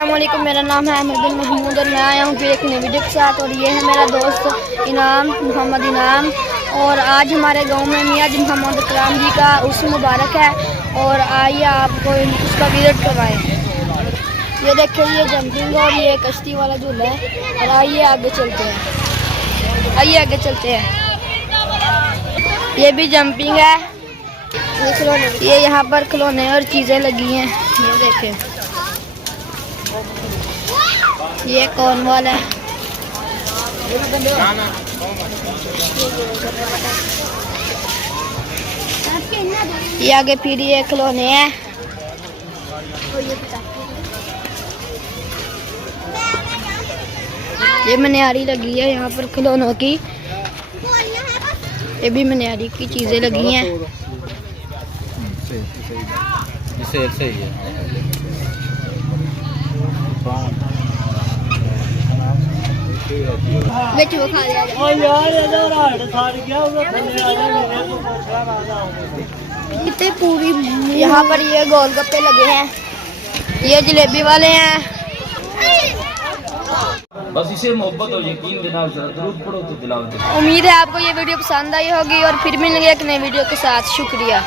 अस्सलामुअलैकुम, मेरा नाम है अहमद बिन महमूद और मैं आया हूँ फिर एक नई वीडियो के साथ। और ये है मेरा दोस्त इनाम मोहम्मद इनाम। और आज हमारे गांव में मियाँ जी मोहम्मद इकराम जी का उर्स मुबारक है और आइए आपको उसका विजिट करवाएं। ये देखिए, ये जंपिंग और ये कश्ती वाला झूला है। और आइए आगे चलते हैं, आइए आगे चलते हैं। ये भी जंपिंग है, ये यहाँ पर खिलौने और चीज़ें लगी हैं। ये देखें, ये कॉर्नवॉल है। ये आगे फिर ये खिलौने हैं। ये मनियारी लगी है यहाँ पर खिलौनों की। ये भी मनियारी की चीजें लगी हैं। सही है। वो खा लिया कितने पूरी। यहाँ पर ये गोलगप्पे लगे हैं, ये जलेबी वाले हैं। बस इसे मोहब्बत और यकीन जनाब, जरा दरूद पढ़ो तो दिलावत। उम्मीद है आपको ये वीडियो पसंद आई होगी और फिर मिलेंगे एक नए वीडियो के साथ। शुक्रिया।